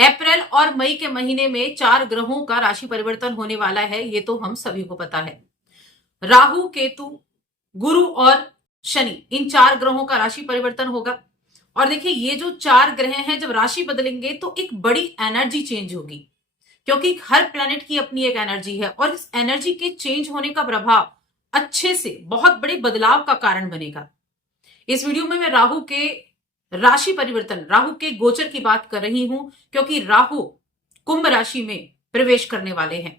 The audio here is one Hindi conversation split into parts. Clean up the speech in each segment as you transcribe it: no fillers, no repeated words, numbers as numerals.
अप्रैल और मई के महीने में 4 ग्रहों का राशि परिवर्तन होने वाला है, ये तो हम सभी को पता है। राहु, केतु, गुरु और शनि, इन 4 ग्रहों का राशि परिवर्तन होगा। और देखिए, ये जो 4 ग्रह हैं जब राशि बदलेंगे तो एक बड़ी एनर्जी चेंज होगी, क्योंकि हर प्लैनेट की अपनी एक एनर्जी है और इस एनर्जी के चेंज होने का प्रभाव अच्छे से बहुत बड़े बदलाव का कारण बनेगा। इस वीडियो में मैं राहु के राशि परिवर्तन, राहु के गोचर की बात कर रही हूं, क्योंकि राहु कुंभ राशि में प्रवेश करने वाले हैं।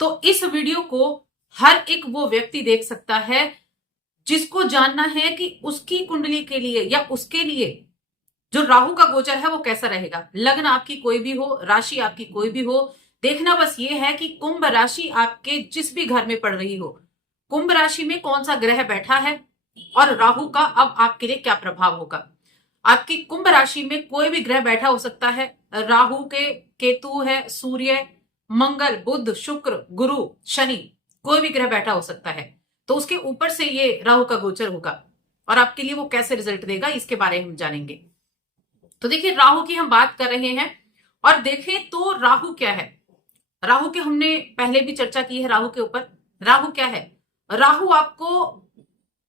तो इस वीडियो को हर एक वो व्यक्ति देख सकता है जिसको जानना है कि उसकी कुंडली के लिए या उसके लिए जो राहु का गोचर है वो कैसा रहेगा। लग्न आपकी कोई भी हो, राशि आपकी कोई भी हो, देखना बस ये है कि कुंभ राशि आपके जिस भी घर में पड़ रही हो, कुंभ राशि में कौन सा ग्रह बैठा है और राहु का अब आपके लिए क्या प्रभाव होगा। आपकी कुंभ राशि में कोई भी ग्रह बैठा हो सकता है। राहु के केतु है, सूर्य, मंगल, बुध, शुक्र, गुरु, शनि, कोई भी ग्रह बैठा हो सकता है। तो उसके ऊपर से ये राहु का गोचर होगा और आपके लिए वो कैसे रिजल्ट देगा इसके बारे में हम जानेंगे। तो देखिए, राहु की हम बात कर रहे हैं और देखें तो राहु क्या है। राहु की हमने पहले भी चर्चा की है। राहु के ऊपर राहु क्या है? राहु आपको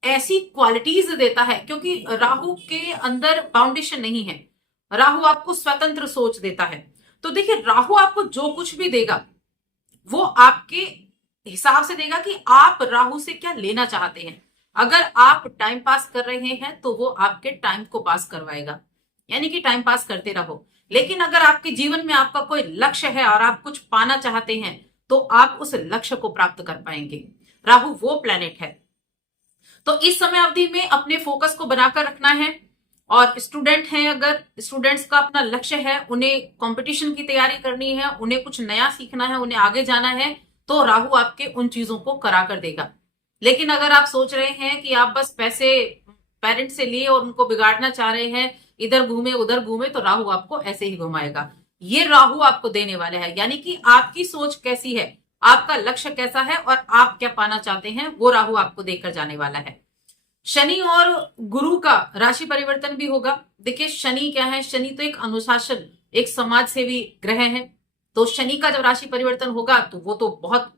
ऐसी क्वालिटीज देता है, क्योंकि राहु के अंदर फाउंडेशन नहीं है। राहु आपको स्वतंत्र सोच देता है। तो देखिए, राहु आपको जो कुछ भी देगा वो आपके हिसाब से देगा कि आप राहु से क्या लेना चाहते हैं। अगर आप टाइम पास कर रहे हैं तो वो आपके टाइम को पास करवाएगा, यानी कि टाइम पास करते रहो। लेकिन अगर आपके जीवन में आपका कोई लक्ष्य है और आप कुछ पाना चाहते हैं तो आप उस लक्ष्य को प्राप्त कर पाएंगे। राहु वो प्लेनेट है। तो इस समय अवधि में अपने फोकस को बनाकर रखना है। और स्टूडेंट हैं, अगर स्टूडेंट्स का अपना लक्ष्य है, उन्हें कंपटीशन की तैयारी करनी है, उन्हें कुछ नया सीखना है, उन्हें आगे जाना है, तो राहु आपके उन चीजों को करा कर देगा। लेकिन अगर आप सोच रहे हैं कि आप बस पैसे पेरेंट्स से लिए और उनको बिगाड़ना चाह रहे हैं, इधर घूमे उधर घूमे, तो राहु आपको ऐसे ही घुमाएगा। ये राहु आपको देने वाले हैं, यानी कि आपकी सोच कैसी है, आपका लक्ष्य कैसा है और आप क्या पाना चाहते हैं, वो राहु आपको देकर जाने वाला है। शनि और गुरु का राशि परिवर्तन भी होगा। देखिए, शनि क्या है? शनि तो एक अनुशासन, एक समाज सेवी ग्रह है। तो शनि का जब राशि परिवर्तन होगा तो वो तो बहुत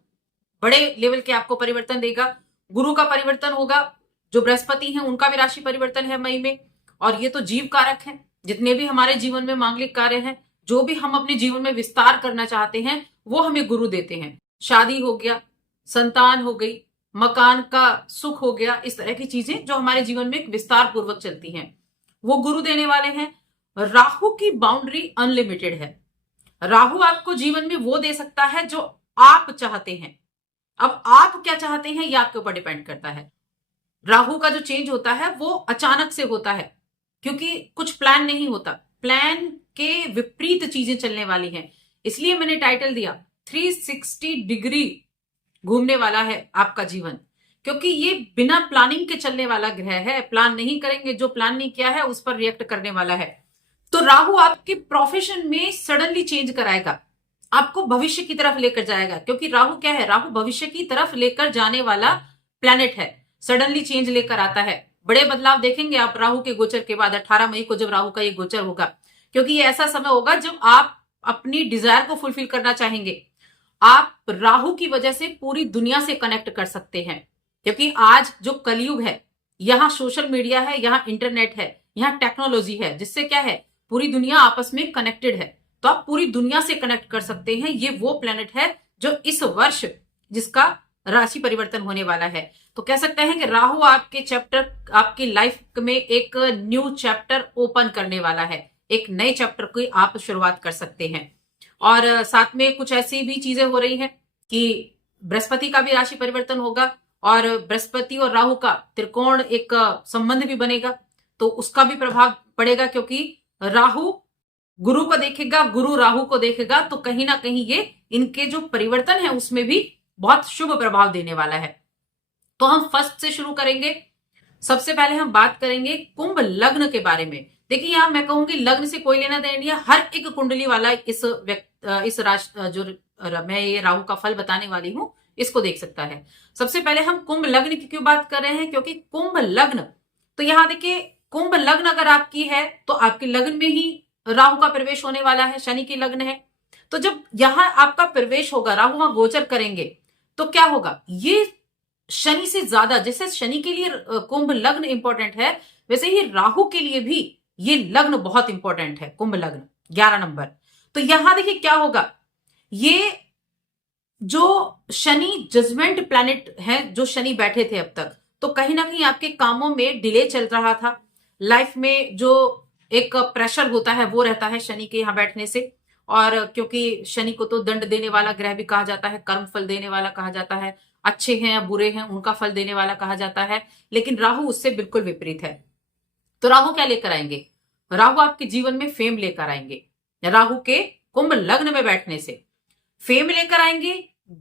बड़े लेवल के आपको परिवर्तन देगा। गुरु का परिवर्तन होगा, जो बृहस्पति हैं उनका भी राशि परिवर्तन है मई में। और ये तो जीव कारक है। जितने भी हमारे जीवन में मांगलिक कार्य हैं, जो भी हम अपने जीवन में विस्तार करना चाहते हैं, वो हमें गुरु देते हैं। शादी हो गया, संतान हो गई, मकान का सुख हो गया, इस तरह की चीजें जो हमारे जीवन में विस्तार पूर्वक चलती हैं, वो गुरु देने वाले हैं। राहु की बाउंड्री अनलिमिटेड है। राहु आपको जीवन में वो दे सकता है जो आप चाहते हैं। अब आप क्या चाहते हैं ये आपके ऊपर डिपेंड करता है। राहु का जो चेंज होता है वो अचानक से होता है, क्योंकि कुछ प्लान नहीं होता। प्लान के विपरीत चीजें चलने वाली हैं। इसलिए मैंने टाइटल दिया 360 डिग्री घूमने वाला है आपका जीवन, क्योंकि ये बिना प्लानिंग के चलने वाला ग्रह है। प्लान नहीं करेंगे, जो प्लान नहीं किया है उस पर रिएक्ट करने वाला है। तो राहु आपके प्रोफेशन में सडनली चेंज कराएगा, आपको भविष्य की तरफ लेकर जाएगा, क्योंकि राहु क्या है? राहु भविष्य की तरफ लेकर जाने वाला प्लेनेट है। सडनली चेंज लेकर आता है। बड़े बदलाव देखेंगे आप राहु के गोचर के बाद 18 मई को, जब राहु का ये गोचर होगा, क्योंकि ये ऐसा समय होगा जब आप अपनी डिजायर को फुलफिल करना चाहेंगे। आप राहु की वजह से पूरी दुनिया से कनेक्ट कर सकते हैं, क्योंकि आज जो कलयुग है, यहां सोशल मीडिया है, यहां इंटरनेट है, यहां टेक्नोलॉजी है, जिससे क्या है, पूरी दुनिया आपस में कनेक्टेड है। तो आप पूरी दुनिया से कनेक्ट कर सकते हैं। ये वो प्लेनेट है जो इस वर्ष जिसका राशि परिवर्तन होने वाला है। तो कह सकते हैं कि राहु आपके चैप्टर, आपकी लाइफ में एक न्यू चैप्टर ओपन करने वाला है। एक नए चैप्टर की आप शुरुआत कर सकते हैं। और साथ में कुछ ऐसी भी चीजें हो रही हैं कि बृहस्पति का भी राशि परिवर्तन होगा और बृहस्पति और राहु का त्रिकोण एक संबंध भी बनेगा, तो उसका भी प्रभाव पड़ेगा, क्योंकि राहु गुरु को देखेगा, गुरु राहु को देखेगा, तो कहीं ना कहीं ये इनके जो परिवर्तन है उसमें भी बहुत शुभ प्रभाव देने वाला है। तो हम फर्स्ट से शुरू करेंगे। सबसे पहले हम बात करेंगे कुंभ लग्न के बारे में। देखिए, यहां मैं कहूंगी लग्न से कोई लेना देना नहीं है। हर एक कुंडली वाला इस राशि जो मैं ये राहु का फल बताने वाली हूं, इसको देख सकता है। सबसे पहले हम कुंभ लग्न की क्यों बात कर रहे हैं? क्योंकि कुंभ लग्न, तो यहां देखिए, कुंभ लग्न अगर आपकी है तो आपके लग्न में ही राहु का प्रवेश होने वाला है, शनि की लग्न है। तो जब यहां आपका प्रवेश होगा, राहु वहां गोचर करेंगे, तो क्या होगा, ये शनि से ज्यादा, जैसे शनि के लिए कुंभ लग्न इंपॉर्टेंट है, वैसे ही राहु के लिए भी ये लग्न बहुत इंपॉर्टेंट है, कुंभ लग्न 11 नंबर। तो यहां देखिए क्या होगा, ये जो शनि जजमेंट प्लैनेट है, जो शनि बैठे थे अब तक, तो कहीं ना कहीं आपके कामों में डिले चल रहा था। लाइफ में जो एक प्रेशर होता है वो रहता है शनि के यहां बैठने से। और क्योंकि शनि को तो दंड देने वाला ग्रह भी कहा जाता है, कर्म फल देने वाला कहा जाता है, अच्छे हैं या बुरे हैं उनका फल देने वाला कहा जाता है, लेकिन राहु उससे बिल्कुल विपरीत है। तो राहु क्या लेकर आएंगे, राहु आपके जीवन में फेम लेकर आएंगे। राहु के कुंभ लग्न में बैठने से फेम लेकर आएंगे,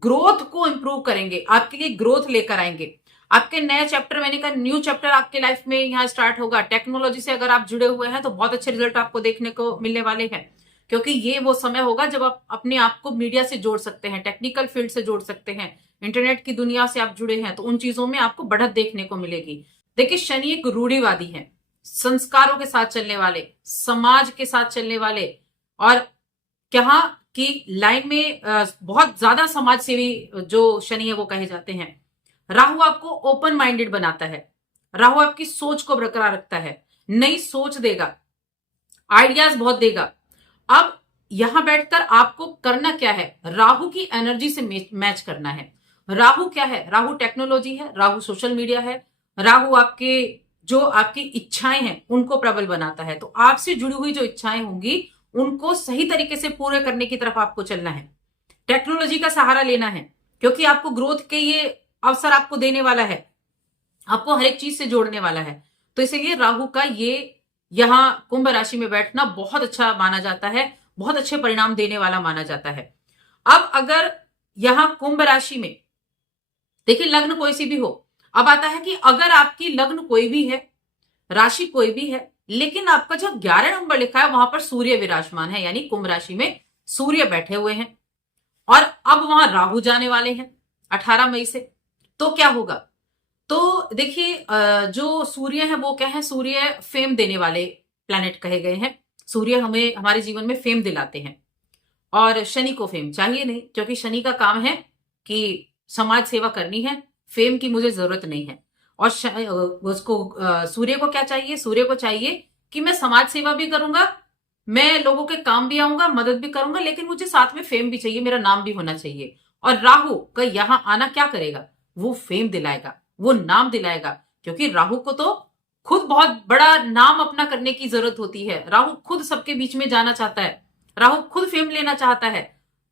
ग्रोथ को इंप्रूव करेंगे, आपके लिए ग्रोथ लेकर आएंगे। आपके नया चैप्टर, मैंने कहा न्यू चैप्टर आपके लाइफ में यहाँ स्टार्ट होगा। टेक्नोलॉजी से अगर आप जुड़े हुए हैं तो बहुत अच्छे रिजल्ट आपको देखने को मिलने वाले हैं, क्योंकि ये वो समय होगा जब आप अपने आप को मीडिया से जोड़ सकते हैं, टेक्निकल फील्ड से जोड़ सकते हैं, इंटरनेट की दुनिया से आप जुड़े हैं, तो उन चीजों में आपको बढ़त देखने को मिलेगी। देखिए शनि एक रूढ़िवादी है, संस्कारों के साथ चलने वाले, समाज के साथ चलने वाले, और क्या की लाइन में बहुत ज्यादा समाज सेवी जो शनि है वो कहे जाते हैं। राहु आपको ओपन माइंडेड बनाता है, राहु आपकी सोच को बरकरार रखता है, नई सोच देगा, आइडियाज बहुत देगा। अब यहां बैठकर आपको करना क्या है, राहु की एनर्जी से मैच करना है। राहु क्या है, राहु टेक्नोलॉजी है, राहु सोशल मीडिया है, राहु आपके जो आपकी इच्छाएं हैं उनको प्रबल बनाता है। तो आपसे जुड़ी हुई जो इच्छाएं होंगी उनको सही तरीके से पूरे करने की तरफ आपको चलना है, टेक्नोलॉजी का सहारा लेना है, क्योंकि आपको ग्रोथ के ये अवसर आपको देने वाला है, आपको हर एक चीज से जोड़ने वाला है। तो इसलिए राहु का ये यहां कुंभ राशि में बैठना बहुत अच्छा माना जाता है, बहुत अच्छे परिणाम देने वाला माना जाता है। अब अगर यहां कुंभ राशि में देखिए लग्न कोई सी भी हो, अब आता है कि अगर आपकी लग्न कोई भी है, राशि कोई भी है, लेकिन आपका जो 11 नंबर लिखा है वहां पर सूर्य विराजमान है, यानी कुंभ राशि में सूर्य बैठे हुए हैं, और अब वहां राहु जाने वाले हैं 18 मई से। तो क्या होगा, तो देखिए जो सूर्य है वो क्या है, सूर्य फेम देने वाले प्लैनेट कहे गए हैं। सूर्य हमें हमारे जीवन में फेम दिलाते हैं, और शनि को फेम चाहिए नहीं, क्योंकि शनि का काम है कि समाज सेवा करनी है, फेम की मुझे जरूरत नहीं है। और उसको सूर्य को क्या चाहिए, सूर्य को चाहिए कि मैं समाज सेवा भी करूंगा, मैं लोगों के काम भी आऊंगा, मदद भी करूंगा, लेकिन मुझे साथ में फेम भी चाहिए, मेरा नाम भी होना चाहिए। और राहु का यहां आना क्या करेगा, वो फेम दिलाएगा, वो नाम दिलाएगा, क्योंकि राहु को तो खुद बहुत बड़ा नाम अपना करने की जरूरत होती है। राहु खुद सबके बीच में जाना चाहता है, राहु खुद फेम लेना चाहता है।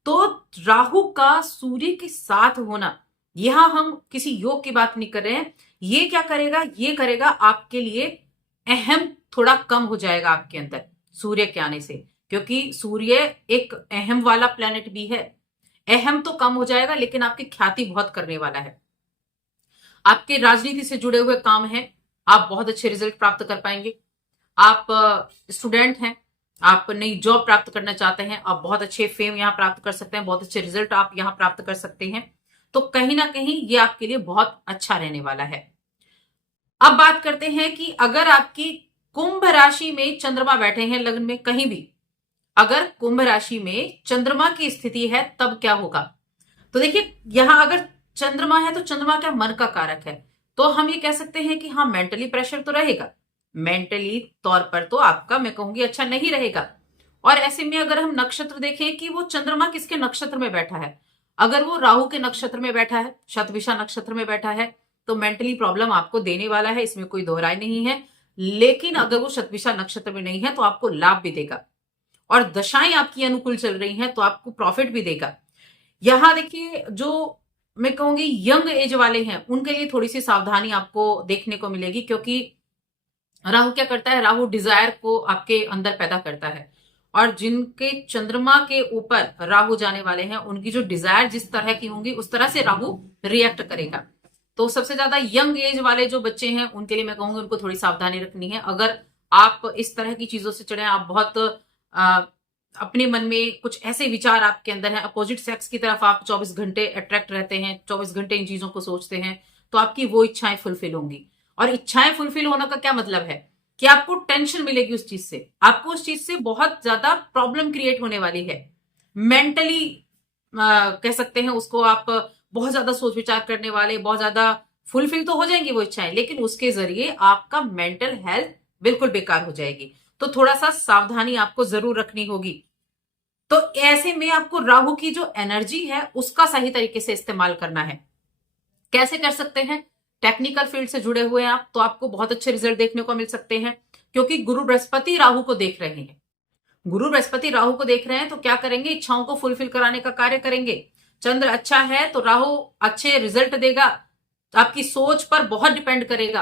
तो राहु का सूर्य के साथ होना, यहां हम किसी योग की बात नहीं कर रहे हैं, ये क्या करेगा, ये करेगा आपके लिए अहम थोड़ा कम हो जाएगा आपके अंदर सूर्य के आने से, क्योंकि सूर्य एक अहम वाला प्लेनेट भी है। अहम तो कम हो जाएगा, लेकिन आपकी ख्याति बहुत करने वाला है। आपके राजनीति से जुड़े हुए काम हैं, आप बहुत अच्छे रिजल्ट प्राप्त कर पाएंगे। आप स्टूडेंट हैं, आप नई जॉब प्राप्त करना चाहते हैं, आप बहुत अच्छे फेम यहां प्राप्त कर सकते हैं, बहुत अच्छे रिजल्ट आप यहां प्राप्त कर सकते हैं। तो कहीं ना कहीं ये आपके लिए बहुत अच्छा रहने वाला है। अब बात करते हैं कि अगर आपकी कुंभ राशि में चंद्रमा बैठे हैं लग्न में कहीं भी, अगर कुंभ राशि में चंद्रमा की स्थिति है तब क्या होगा। तो देखिए यहां अगर चंद्रमा है तो चंद्रमा क्या, मन का कारक है, तो हम ये कह सकते हैं कि हाँ मेंटली प्रेशर तो रहेगा, मेंटली तौर पर तो आपका मैं कहूंगी अच्छा नहीं रहेगा। और ऐसे में अगर हम नक्षत्र देखें कि वो चंद्रमा किसके नक्षत्र में बैठा है, अगर वो राहु के नक्षत्र में बैठा है, शतभिषा नक्षत्र में बैठा है, तो मेंटली प्रॉब्लम आपको देने वाला है, इसमें कोई दोहराई नहीं है। लेकिन अगर वो शतभिषा नक्षत्र में नहीं है तो आपको लाभ भी देगा, और दशाएं आपकी अनुकूल चल रही हैं तो आपको प्रॉफिट भी देगा। यहां देखिए जो मैं कहूंगी यंग एज वाले हैं उनके लिए थोड़ी सी सावधानी आपको देखने को मिलेगी, क्योंकि राहु क्या करता है, राहु डिजायर को आपके अंदर पैदा करता है, और जिनके चंद्रमा के ऊपर राहु जाने वाले हैं उनकी जो डिजायर जिस तरह की होंगी उस तरह से राहु रिएक्ट करेगा। तो सबसे ज्यादा यंग एज वाले जो बच्चे हैं उनके लिए मैं कहूंगी उनको थोड़ी सावधानी रखनी है। अगर आप इस तरह की चीजों से चढ़े, आप बहुत अपने मन में कुछ ऐसे विचार आपके अंदर है, अपोजिट सेक्स की तरफ आप 24 घंटे अट्रैक्ट रहते हैं, 24 घंटे इन चीजों को सोचते हैं, तो आपकी वो इच्छाएं फुलफिल होंगी। और इच्छाएं फुलफिल होने का क्या मतलब है कि आपको टेंशन मिलेगी उस चीज से, आपको उस चीज से बहुत ज्यादा प्रॉब्लम क्रिएट होने वाली है। मेंटली कह सकते हैं उसको, आप बहुत ज्यादा सोच विचार करने वाले, बहुत ज्यादा फुलफिल तो हो जाएंगी वो इच्छाएं, लेकिन उसके जरिए आपका मेंटल हेल्थ बिल्कुल बेकार हो जाएगी। तो थोड़ा सा सावधानी आपको जरूर रखनी होगी। तो ऐसे में आपको राहु की जो एनर्जी है उसका सही तरीके से इस्तेमाल करना है। कैसे कर सकते हैं? टेक्निकल फील्ड से जुड़े हुए हैं आप तो आपको बहुत अच्छे रिजल्ट देखने को मिल सकते हैं, क्योंकि गुरु बृहस्पति राहु को देख रहे हैं। गुरु बृहस्पति राहु को देख रहे हैं तो क्या करेंगे? इच्छाओं को फुलफिल कराने का कार्य करेंगे। चंद्र अच्छा है तो राहु अच्छे रिजल्ट देगा। तो आपकी सोच पर बहुत डिपेंड करेगा।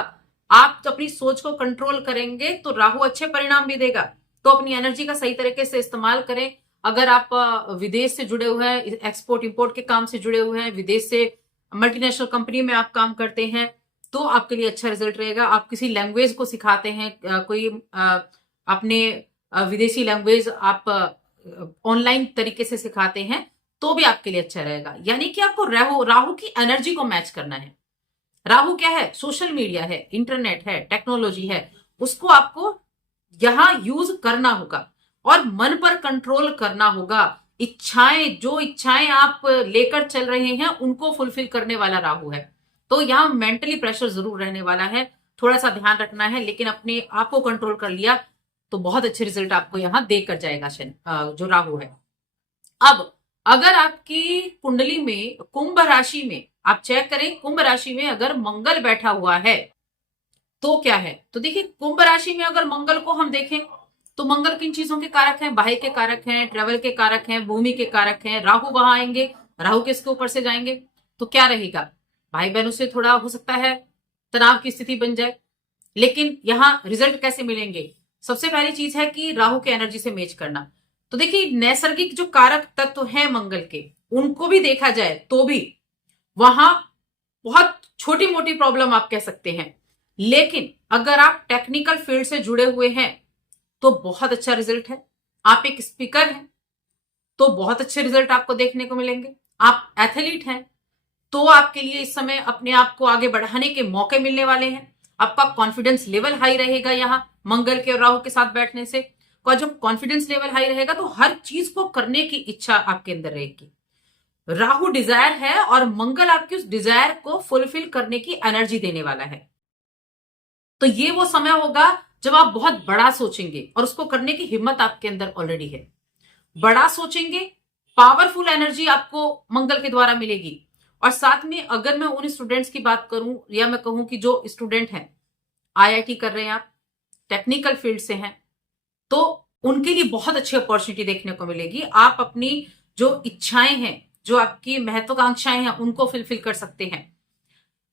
आप तो अपनी सोच को कंट्रोल करेंगे तो राहु अच्छे परिणाम भी देगा। तो अपनी एनर्जी का सही तरीके से इस्तेमाल करें। अगर आप विदेश से जुड़े हुए हैं, एक्सपोर्ट इंपोर्ट के काम से जुड़े हुए हैं, विदेश से मल्टीनेशनल कंपनी में आप काम करते हैं, तो आपके लिए अच्छा रिजल्ट रहेगा। आप किसी लैंग्वेज को सिखाते हैं, कोई अपने विदेशी लैंग्वेज आप ऑनलाइन तरीके से सिखाते हैं, तो भी आपके लिए अच्छा रहेगा। यानी कि आपको राहु की एनर्जी को मैच करना है। राहु क्या है? सोशल मीडिया है, इंटरनेट है, टेक्नोलॉजी है, उसको आपको यहां यूज करना होगा और मन पर कंट्रोल करना होगा। जो इच्छाएं आप लेकर चल रहे हैं उनको फुलफिल करने वाला राहु है। तो यहां मेंटली प्रेशर जरूर रहने वाला है, थोड़ा सा ध्यान रखना है, लेकिन अपने आप को कंट्रोल कर लिया तो बहुत अच्छे रिजल्ट आपको यहां देकर जाएगा जो राहु है। अब अगर आपकी कुंडली में कुंभ राशि में आप चेक करें, कुंभ राशि में अगर मंगल बैठा हुआ है तो क्या है? तो देखिए, कुंभ राशि में अगर मंगल को हम देखें तो मंगल किन चीजों के कारक हैं? बाह्य के कारक हैं, ट्रेवल के कारक हैं, भूमि के कारक हैं। राहु वहां आएंगे, राहु किसके ऊपर से जाएंगे तो क्या रहेगा? भाई बहनों से थोड़ा हो सकता है तनाव की स्थिति बन जाए। लेकिन यहां रिजल्ट कैसे मिलेंगे? सबसे पहली चीज है कि राहु के एनर्जी से मैच करना। तो देखिए, नैसर्गिक जो कारक तत्व हैं मंगल के, उनको भी देखा जाए तो भी वहां बहुत छोटी मोटी प्रॉब्लम आप कह सकते हैं। लेकिन अगर आप टेक्निकल फील्ड से जुड़े हुए हैं तो बहुत अच्छा रिजल्ट है। आप एक स्पीकर हैं तो बहुत अच्छे रिजल्ट आपको देखने को मिलेंगे। आप एथलीट हैं तो आपके लिए इस समय अपने आप को आगे बढ़ाने के मौके मिलने वाले हैं। आपका कॉन्फिडेंस लेवल हाई रहेगा यहां मंगल के और राहु के साथ बैठने से। और जब कॉन्फिडेंस लेवल हाई रहेगा तो हर चीज को करने की इच्छा आपके अंदर रहेगी। राहु डिजायर है और मंगल आपकी उस डिजायर को फुलफिल करने की एनर्जी देने वाला है। तो ये वो समय होगा जब आप बहुत बड़ा सोचेंगे और उसको करने की हिम्मत आपके अंदर ऑलरेडी है। बड़ा सोचेंगे, पावरफुल एनर्जी आपको मंगल के द्वारा मिलेगी। और साथ में अगर मैं उन स्टूडेंट्स की बात करूं या मैं कहूं कि जो स्टूडेंट हैं, आईआईटी कर रहे हैं, आप टेक्निकल फील्ड से हैं, तो उनके लिए बहुत अच्छी अपॉर्चुनिटी देखने को मिलेगी। आप अपनी जो इच्छाएं हैं, जो आपकी महत्वाकांक्षाएं हैं, उनको फुलफिल कर सकते हैं।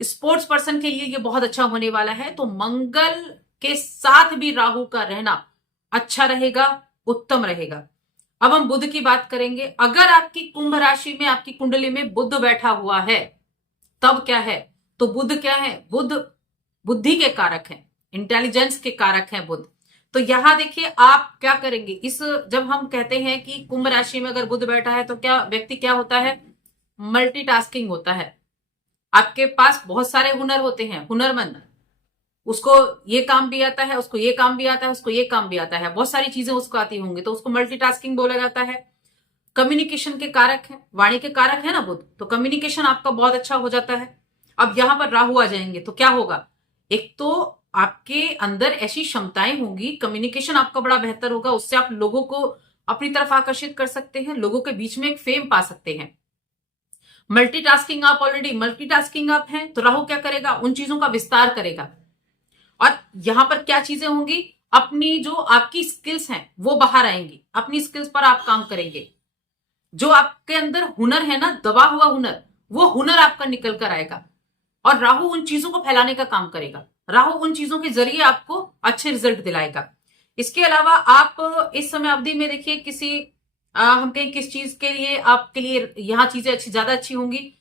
स्पोर्ट्स पर्सन के लिए ये बहुत अच्छा होने वाला है। तो मंगल के साथ भी राहु का रहना अच्छा रहेगा, उत्तम रहेगा। अब हम बुध की बात करेंगे। अगर आपकी कुंभ राशि में, आपकी कुंडली में बुध बैठा हुआ है, तब क्या है? तो बुध क्या है? बुध बुद्धि के कारक हैं, इंटेलिजेंस के कारक हैं बुध। तो यहां देखिए, आप क्या करेंगे? जब हम कहते हैं कि कुंभ राशि में अगर बुध बैठा है तो क्या व्यक्ति क्या होता है? मल्टीटास्किंग होता है। आपके पास बहुत सारे हुनर होते हैं, हुनरमंद। उसको ये काम भी आता है, उसको ये काम भी आता है, उसको ये काम भी आता है, बहुत सारी चीजें उसको आती होंगी, तो उसको मल्टीटास्किंग बोला जाता है। कम्युनिकेशन के कारक है, वाणी के कारक है ना बुध, तो कम्युनिकेशन आपका बहुत अच्छा हो जाता है। अब यहां पर राहु आ जाएंगे तो क्या होगा? एक तो आपके अंदर ऐसी क्षमताएं होंगी, कम्युनिकेशन आपका बड़ा बेहतर होगा, उससे आप लोगों को अपनी तरफ आकर्षित कर सकते हैं, लोगों के बीच में एक फेम पा सकते हैं। मल्टीटास्किंग आप ऑलरेडी मल्टीटास्किंग आप हैं, तो राहु क्या करेगा? उन चीजों का विस्तार करेगा। और यहां पर क्या चीजें होंगी? अपनी जो आपकी स्किल्स हैं वो बाहर आएंगी, अपनी स्किल्स पर आप काम करेंगे। जो आपके अंदर हुनर है ना, दबा हुआ हुनर, वो हुनर आपका निकल कर आएगा। और राहु उन चीजों को फैलाने का काम करेगा। राहु उन चीजों के जरिए आपको अच्छे रिजल्ट दिलाएगा। इसके अलावा आप इस समय अवधि में देखिए, हम कहें किस चीज के लिए आपके लिए यहाँ चीजें ज्यादा अच्छी होंगी।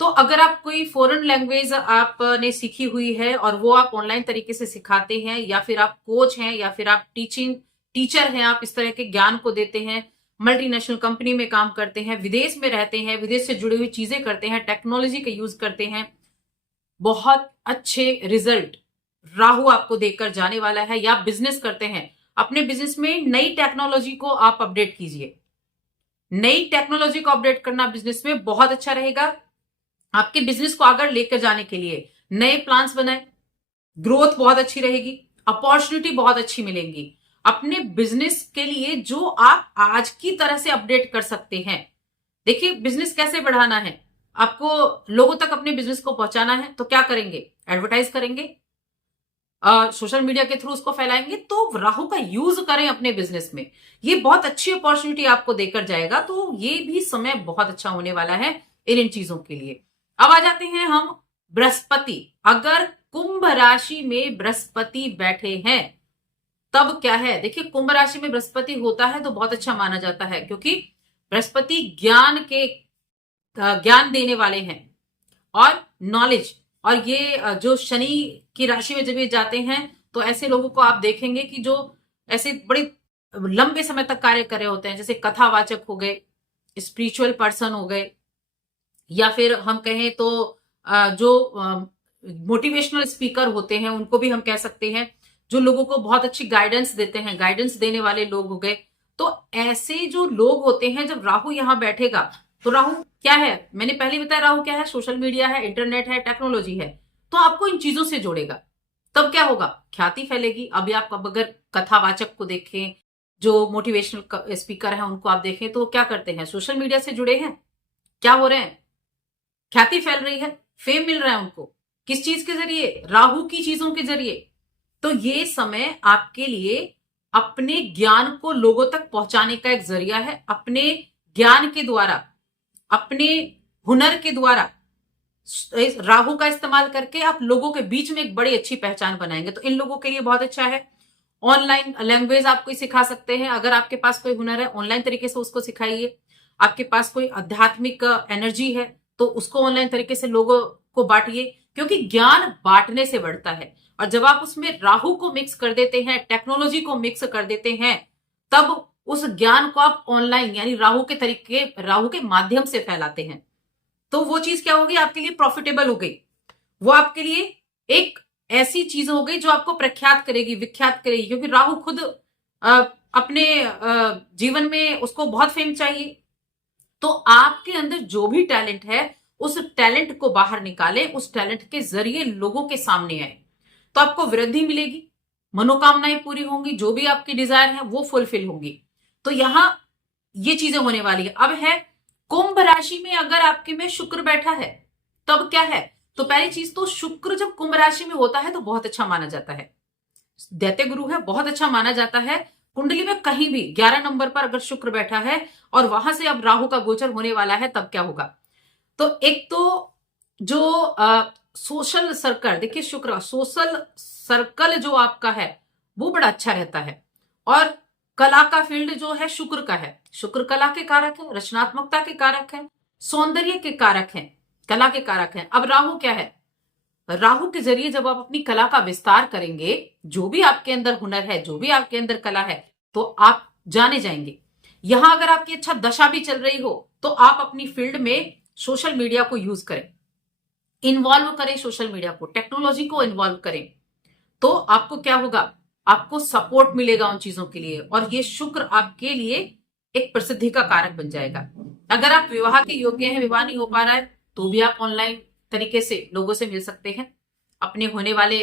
तो अगर आप कोई फॉरेन लैंग्वेज आपने सीखी हुई है और वो आप ऑनलाइन तरीके से सिखाते हैं, या फिर आप कोच हैं, या फिर आप टीचर हैं, आप इस तरह के ज्ञान को देते हैं, मल्टीनेशनल कंपनी में काम करते हैं, विदेश में रहते हैं, विदेश से जुड़ी हुई चीजें करते हैं, टेक्नोलॉजी का यूज करते हैं, बहुत अच्छे रिजल्ट राहु आपको देकर जाने वाला है, या बिजनेस करते हैं, अपने बिजनेस में नई टेक्नोलॉजी को आप अपडेट कीजिए। नई टेक्नोलॉजी को अपडेट करना बिजनेस में बहुत अच्छा रहेगा। आपके बिजनेस को आगे लेकर जाने के लिए नए प्लान्स बनाए, ग्रोथ बहुत अच्छी रहेगी, अपॉर्चुनिटी बहुत अच्छी मिलेंगी। अपने बिजनेस के लिए जो आप आज की तरह से अपडेट कर सकते हैं। देखिए, बिजनेस कैसे बढ़ाना है, आपको लोगों तक अपने बिजनेस को पहुंचाना है, तो क्या करेंगे? एडवर्टाइज करेंगे, सोशल मीडिया के थ्रू उसको फैलाएंगे। तो राहु का यूज करें अपने बिजनेस में, ये बहुत अच्छी अपॉर्चुनिटी आपको देकर जाएगा। तो ये भी समय बहुत अच्छा होने वाला है इन चीजों के लिए। अब आ जाते हैं हम बृहस्पति। अगर कुंभ राशि में बृहस्पति बैठे हैं तब क्या है? देखिए, कुंभ राशि में बृहस्पति होता है तो बहुत अच्छा माना जाता है, क्योंकि बृहस्पति ज्ञान देने वाले हैं और नॉलेज। और ये जो शनि की राशि में जब ये जाते हैं तो ऐसे लोगों को आप देखेंगे कि जो ऐसे बड़े लंबे समय तक कार्य कर रहे होते हैं, जैसे कथावाचक हो गए, स्पिरिचुअल पर्सन हो गए, या फिर हम कहें तो जो मोटिवेशनल स्पीकर होते हैं उनको भी हम कह सकते हैं, जो लोगों को बहुत अच्छी गाइडेंस देते हैं, गाइडेंस देने वाले लोग हो गए। तो ऐसे जो लोग होते हैं, जब राहु यहां बैठेगा तो राहु क्या है? मैंने पहले बताया राहु क्या है? सोशल मीडिया है, इंटरनेट है, टेक्नोलॉजी है। तो आपको इन चीजों से जोड़ेगा। तब क्या होगा? ख्याति फैलेगी। अभी आप अगर कथावाचक को देखें, जो मोटिवेशनल स्पीकर है उनको आप देखें, तो क्या करते हैं? सोशल मीडिया से जुड़े हैं, क्या हो रहे हैं? ख्याति फैल रही है, फेम मिल रहा है उनको। किस चीज के जरिए? राहु की चीजों के जरिए। तो ये समय आपके लिए अपने ज्ञान को लोगों तक पहुंचाने का एक जरिया है। अपने ज्ञान के द्वारा, अपने हुनर के द्वारा राहु का इस्तेमाल करके आप लोगों के बीच में एक बड़ी अच्छी पहचान बनाएंगे। तो इन लोगों के लिए बहुत अच्छा है। ऑनलाइन लैंग्वेज आप कोई सिखा सकते हैं। अगर आपके पास कोई हुनर है, ऑनलाइन तरीके से उसको सिखाइए। आपके पास कोई आध्यात्मिक एनर्जी है तो उसको ऑनलाइन तरीके से लोगों को बांटिए, क्योंकि ज्ञान बांटने से बढ़ता है। और जब आप उसमें राहु को मिक्स कर देते हैं, टेक्नोलॉजी को मिक्स कर देते हैं, तब उस ज्ञान को आप ऑनलाइन यानी राहु के माध्यम से फैलाते हैं। तो वो चीज क्या होगी? आपके लिए प्रॉफिटेबल हो गई। वो आपके लिए एक ऐसी चीज हो गई जो आपको प्रख्यात करेगी, विख्यात करेगी, क्योंकि राहु खुद अपने जीवन में उसको बहुत फेम चाहिए। तो आपके अंदर जो भी टैलेंट है, उस टैलेंट को बाहर निकालें, उस टैलेंट के जरिए लोगों के सामने आए, तो आपको वृद्धि मिलेगी, मनोकामनाएं पूरी होंगी, जो भी आपकी डिजायर है वो फुलफिल होंगी। तो यहां ये चीजें होने वाली है। अब है कुंभ राशि में अगर आपके में शुक्र बैठा है तब क्या है? तो पहली चीज तो शुक्र जब कुंभ राशि में होता है तो बहुत अच्छा माना जाता है, दैत्य गुरु है, बहुत अच्छा माना जाता है। कुंडली में कहीं भी 11 नंबर पर अगर शुक्र बैठा है और वहां से अब राहु का गोचर होने वाला है, तब क्या होगा? तो एक तो जो सोशल सर्कल, देखिए शुक्र सोशल सर्कल जो आपका है वो बड़ा अच्छा रहता है। और कला का फील्ड जो है शुक्र का है, शुक्र कला के कारक है, रचनात्मकता के कारक है, सौंदर्य के कारक है, कला के कारक है। अब राहु क्या है? राहु के जरिए जब आप अपनी कला का विस्तार करेंगे, जो भी आपके अंदर हुनर है, जो भी आपके अंदर कला है, तो आप जाने जाएंगे। यहां अगर आपकी अच्छा दशा भी चल रही हो तो आप अपनी फील्ड में सोशल मीडिया को यूज करें, इन्वॉल्व करें, सोशल मीडिया को, टेक्नोलॉजी को इन्वॉल्व करें। तो आपको क्या होगा? आपको सपोर्ट मिलेगा उन चीजों के लिए, और ये शुक्र आपके लिए एक प्रसिद्धि का कारक बन जाएगा। अगर आप विवाह के योग्य हैं, विवाह नहीं हो पा रहा है, तो भी आप ऑनलाइन तरीके से लोगों से मिल सकते हैं। अपने होने वाले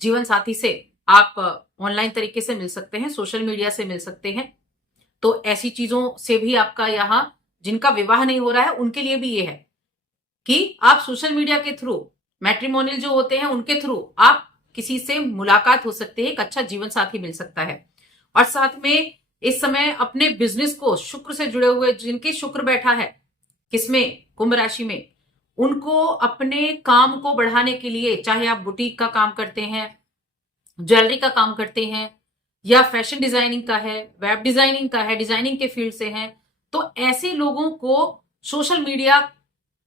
जीवन साथी से आप ऑनलाइन तरीके से मिल सकते हैं, सोशल मीडिया से मिल सकते हैं। तो ऐसी चीजों से भी आपका यहाँ, जिनका विवाह नहीं हो रहा है उनके लिए भी ये है कि आप सोशल मीडिया के थ्रू, मैट्रिमोनियल जो होते हैं उनके थ्रू आप किसी से मुलाकात हो सकती है, एक अच्छा जीवन साथी मिल सकता है। और साथ में इस समय अपने बिजनेस को शुक्र से जुड़े हुए, जिनके शुक्र बैठा है किसमें? कुंभ राशि में, उनको अपने काम को बढ़ाने के लिए, चाहे आप बुटीक का काम करते हैं, ज्वेलरी का काम करते हैं, या फैशन डिजाइनिंग का है, वेब डिजाइनिंग का है, डिजाइनिंग के फील्ड से हैं, तो ऐसे लोगों को सोशल मीडिया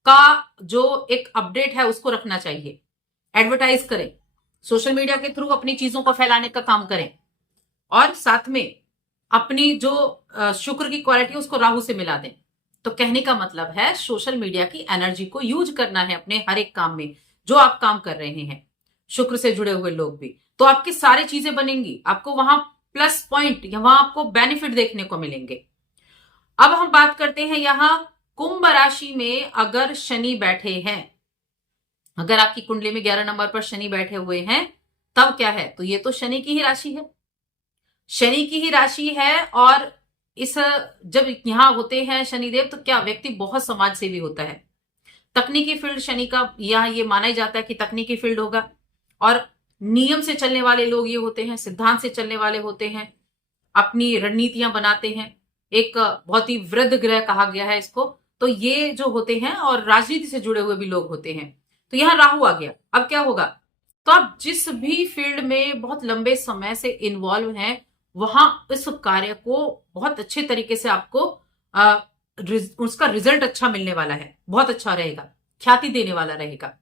का जो एक अपडेट है उसको रखना चाहिए। एडवर्टाइज करें, सोशल मीडिया के थ्रू अपनी चीजों को फैलाने का काम करें, और साथ में अपनी जो शुक्र की क्वालिटी है उसको राहु से मिला दें। तो कहने का मतलब है सोशल मीडिया की एनर्जी को यूज करना है अपने हर एक काम में, जो आप काम कर रहे हैं। शुक्र से जुड़े हुए लोग भी, तो आपकी सारी चीजें बनेंगी, आपको वहां प्लस पॉइंट या वहां आपको बेनिफिट देखने को मिलेंगे। अब हम बात करते हैं यहां कुंभ राशि में अगर शनि बैठे हैं, अगर आपकी कुंडली में 11 नंबर पर शनि बैठे हुए हैं, तब क्या है, तो ये तो शनि की ही राशि है, शनि की ही राशि है। और इस जब यहां होते हैं शनिदेव, तो क्या व्यक्ति बहुत समाज सेवी होता है। तकनीकी फील्ड शनि का यहाँ ये माना ही जाता है कि तकनीकी फील्ड होगा, और नियम से चलने वाले लोग ये होते हैं, सिद्धांत से चलने वाले होते हैं, अपनी रणनीतियां बनाते हैं। एक बहुत ही वृद्ध ग्रह कहा गया है इसको, तो ये जो होते हैं और राजनीति से जुड़े हुए भी लोग होते हैं। तो यहाँ राहु आ गया, अब क्या होगा, तो आप जिस भी फील्ड में बहुत लंबे समय से इन्वॉल्व हैं, वहां इस कार्य को बहुत अच्छे तरीके से आपको उसका रिजल्ट अच्छा मिलने वाला है, बहुत अच्छा रहेगा, ख्याति देने वाला रहेगा।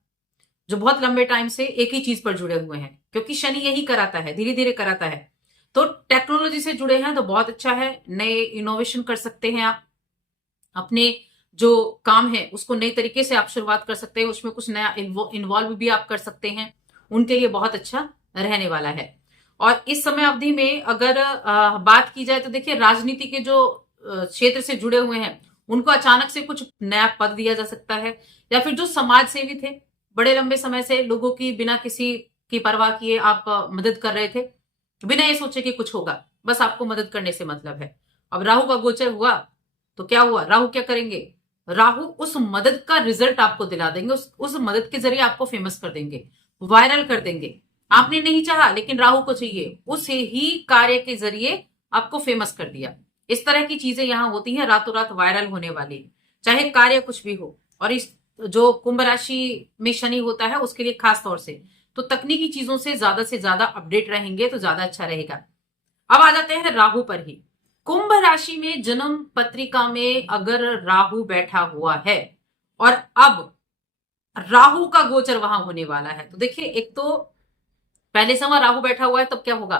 जो बहुत लंबे टाइम से एक ही चीज पर जुड़े हुए हैं, क्योंकि शनि यही कराता है, धीरे धीरे कराता है। तो टेक्नोलॉजी से जुड़े हैं तो बहुत अच्छा है, नए इनोवेशन कर सकते हैं आप, अपने जो काम है उसको नए तरीके से आप शुरुआत कर सकते हैं, उसमें कुछ नया इन्वॉल्व भी आप कर सकते हैं, उनके लिए बहुत अच्छा रहने वाला है। और इस समय अवधि में अगर बात की जाए तो देखिए, राजनीति के जो क्षेत्र से जुड़े हुए हैं उनको अचानक से कुछ नया पद दिया जा सकता है, या फिर जो समाज सेवी थे, बड़े लंबे समय से लोगों की बिना किसी की परवाह किए आप मदद कर रहे थे, बिना ये सोचे कि कुछ होगा, बस आपको मदद करने से मतलब है। अब राहु का गोचर हुआ तो क्या हुआ, राहु क्या करेंगे, राहु उस मदद का रिजल्ट आपको दिला देंगे, उस मदद के जरिए आपको फेमस कर देंगे, वायरल कर देंगे। आपने नहीं चाहा लेकिन राहु को चाहिए, उस ही कार्य के जरिए आपको फेमस कर दिया। इस तरह की चीजें यहां होती हैं, रातों रात वायरल होने वाली, चाहे कार्य कुछ भी हो। और इस जो कुंभ राशि में शनि होता है उसके लिए खास तौर से तो तकनीकी चीजों से ज्यादा अपडेट रहेंगे तो ज्यादा अच्छा रहेगा। अब आ जाते हैं राहु पर ही। कुंभ राशि में जन्म पत्रिका में अगर राहु बैठा हुआ है और अब राहु का गोचर वहां होने वाला है, तो देखिए, एक तो पहले से वहां राहु बैठा हुआ है, तब क्या होगा,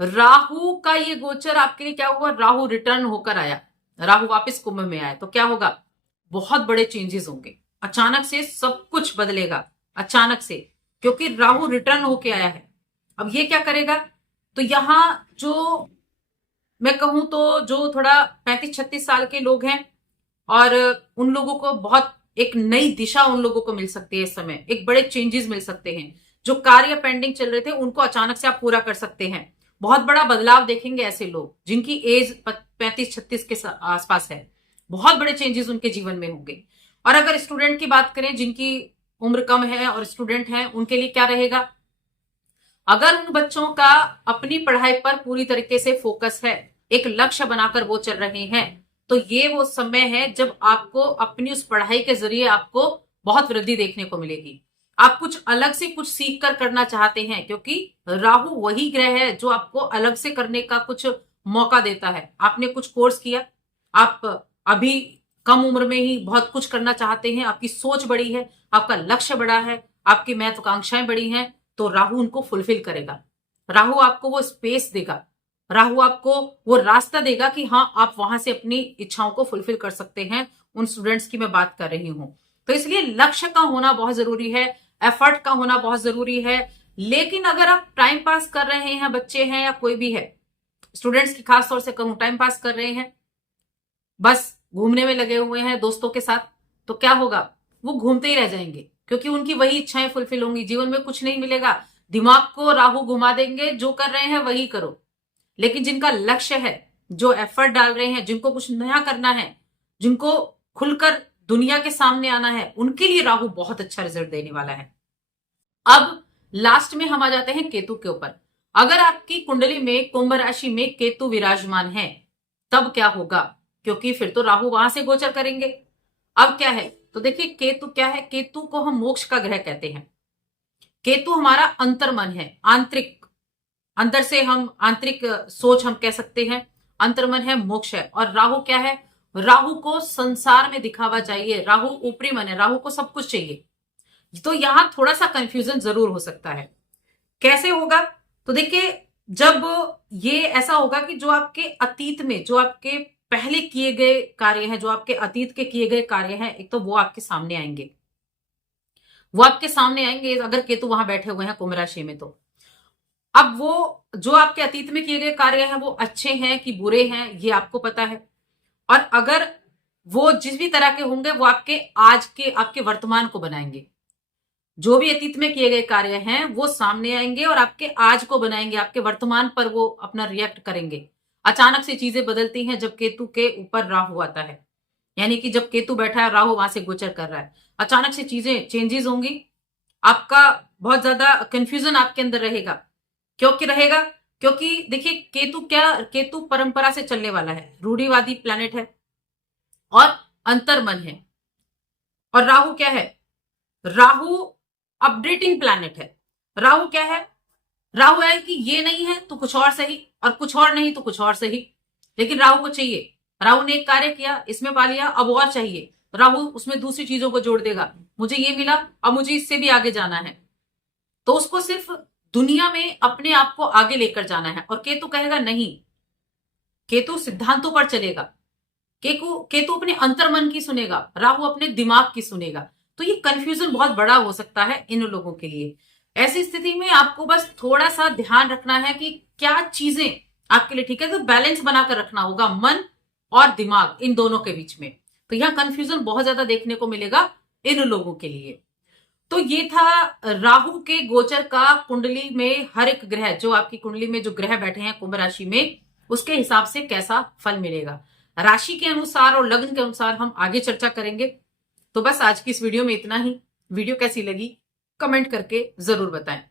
राहु का ये गोचर आपके लिए क्या हुआ, राहु रिटर्न होकर आया, राहु वापस कुंभ में आया, तो क्या होगा, बहुत बड़े चेंजेस होंगे, अचानक से सब कुछ बदलेगा, अचानक से, क्योंकि राहु रिटर्न होके आया है। अब ये क्या करेगा, तो यहां जो मैं कहूं तो जो थोड़ा 35-36 साल के लोग हैं, और उन लोगों को बहुत एक नई दिशा उन लोगों को मिल सकती है, इस समय एक बड़े चेंजेस मिल सकते हैं। जो कार्य पेंडिंग चल रहे थे उनको अचानक से आप पूरा कर सकते हैं, बहुत बड़ा बदलाव देखेंगे ऐसे लोग जिनकी एज 35-36 के आसपास है, बहुत बड़े चेंजेस उनके जीवन में होंगे। और अगर स्टूडेंट की बात करें, जिनकी उम्र कम है और स्टूडेंट है, उनके लिए क्या रहेगा, अगर उन बच्चों का अपनी पढ़ाई पर पूरी तरीके से फोकस है, एक लक्ष्य बनाकर वो चल रहे हैं, तो ये वो समय है जब आपको अपनी उस पढ़ाई के जरिए आपको बहुत वृद्धि देखने को मिलेगी। आप कुछ अलग से कुछ सीख कर करना चाहते हैं, क्योंकि राहु वही ग्रह है जो आपको अलग से करने का कुछ मौका देता है। आपने कुछ कोर्स किया, आप अभी कम उम्र में ही बहुत कुछ करना चाहते हैं, आपकी सोच बड़ी है, आपका लक्ष्य बड़ा है, आपकी महत्वाकांक्षाएं बड़ी हैं, तो राहु उनको फुलफिल करेगा। राहु आपको वो स्पेस देगा, राहु आपको वो रास्ता देगा कि हाँ, आप वहां से अपनी इच्छाओं को फुलफिल कर सकते हैं। उन स्टूडेंट्स की मैं बात कर रही हूं। तो इसलिए लक्ष्य का होना बहुत जरूरी है, एफर्ट का होना बहुत जरूरी है। लेकिन अगर आप टाइम पास कर रहे हैं, बच्चे हैं या कोई भी है, स्टूडेंट्स की खास तौर से कहूं, टाइम पास कर रहे हैं, बस घूमने में लगे हुए हैं दोस्तों के साथ, तो क्या होगा, वो घूमते ही रह जाएंगे, क्योंकि उनकी वही इच्छाएं फुलफिल होंगी, जीवन में कुछ नहीं मिलेगा। दिमाग को राहु घुमा देंगे, जो कर रहे हैं वही करो। लेकिन जिनका लक्ष्य है, जो एफर्ट डाल रहे हैं, जिनको कुछ नया करना है, जिनको खुलकर दुनिया के सामने आना है, उनके लिए राहु बहुत अच्छा रिजल्ट देने वाला है। अब लास्ट में हम आ जाते हैं केतु के ऊपर। अगर आपकी कुंडली में कुंभ राशि में केतु विराजमान है, तब क्या होगा, क्योंकि फिर तो राहु वहां से गोचर करेंगे। अब क्या है, तो देखिए, केतु क्या है, केतु को हम मोक्ष का ग्रह कहते हैं। केतु हमारा अंतर्मन है, आंतरिक, अंदर से हम आंतरिक सोच हम कह सकते हैं, अंतर्मन है, मोक्ष है। और राहु क्या है, राहु को संसार में दिखावा चाहिए, राहु ऊपरी मन है, राहु को सब कुछ चाहिए। तो यहां थोड़ा सा कंफ्यूजन जरूर हो सकता है। कैसे होगा, तो देखिए, जब ये ऐसा होगा कि जो आपके अतीत में, जो आपके पहले किए गए कार्य हैं, जो आपके अतीत के किए गए कार्य हैं, एक तो वो आपके सामने आएंगे। वो आपके सामने आएंगे अगर केतु वहां बैठे हुए हैं कुंभ राशि में। तो अब वो जो आपके अतीत में किए गए कार्य हैं वो अच्छे हैं कि बुरे हैं ये आपको पता है, और अगर वो जिस भी तरह के होंगे वो आपके आज के आपके वर्तमान को बनाएंगे। जो भी अतीत में किए गए कार्य हैं वो सामने आएंगे और आपके आज को बनाएंगे, आपके वर्तमान पर वो अपना रिएक्ट करेंगे। अचानक से चीजें बदलती हैं जब केतु के ऊपर राहु आता है, यानी कि जब केतु बैठा है राहु वहां से गोचर कर रहा है, अचानक से चीजें चेंजेस होंगी। आपका बहुत ज्यादा कंफ्यूजन आपके अंदर रहेगा। क्योंकि देखिए केतु परंपरा से चलने वाला है, रूढ़िवादी प्लैनेट है और अंतर्मन है। और राहु क्या है? राहु अपडेटिंग प्लैनेट है। राहु क्या है? राहु है कि ये नहीं है तो कुछ और सही, और कुछ और नहीं तो कुछ और सही, लेकिन राहु को चाहिए। राहु ने एक कार्य किया, इसमें पा लिया, अब और चाहिए। राहु उसमें दूसरी चीजों को जोड़ देगा, मुझे ये मिला अब मुझे इससे भी आगे जाना है, तो उसको सिर्फ दुनिया में अपने आप को आगे लेकर जाना है। और केतु कहेगा नहीं, केतु सिद्धांतों पर चलेगा, केतु अपने अंतर्मन की सुनेगा, राहु अपने दिमाग की सुनेगा। तो ये कंफ्यूजन बहुत बड़ा हो सकता है इन लोगों के लिए। ऐसी स्थिति में आपको बस थोड़ा सा ध्यान रखना है कि क्या चीजें आपके लिए ठीक है, तो बैलेंस बनाकर रखना होगा मन और दिमाग इन दोनों के बीच में। तो यहां कंफ्यूजन बहुत ज्यादा देखने को मिलेगा इन लोगों के लिए। तो ये था राहु के गोचर का कुंडली में हर एक ग्रह, जो आपकी कुंडली में जो ग्रह बैठे हैं कुंभ राशि में, उसके हिसाब से कैसा फल मिलेगा। राशि के अनुसार और लग्न के अनुसार हम आगे चर्चा करेंगे। तो बस आज की इस वीडियो में इतना ही। वीडियो कैसी लगी कमेंट करके जरूर बताएं।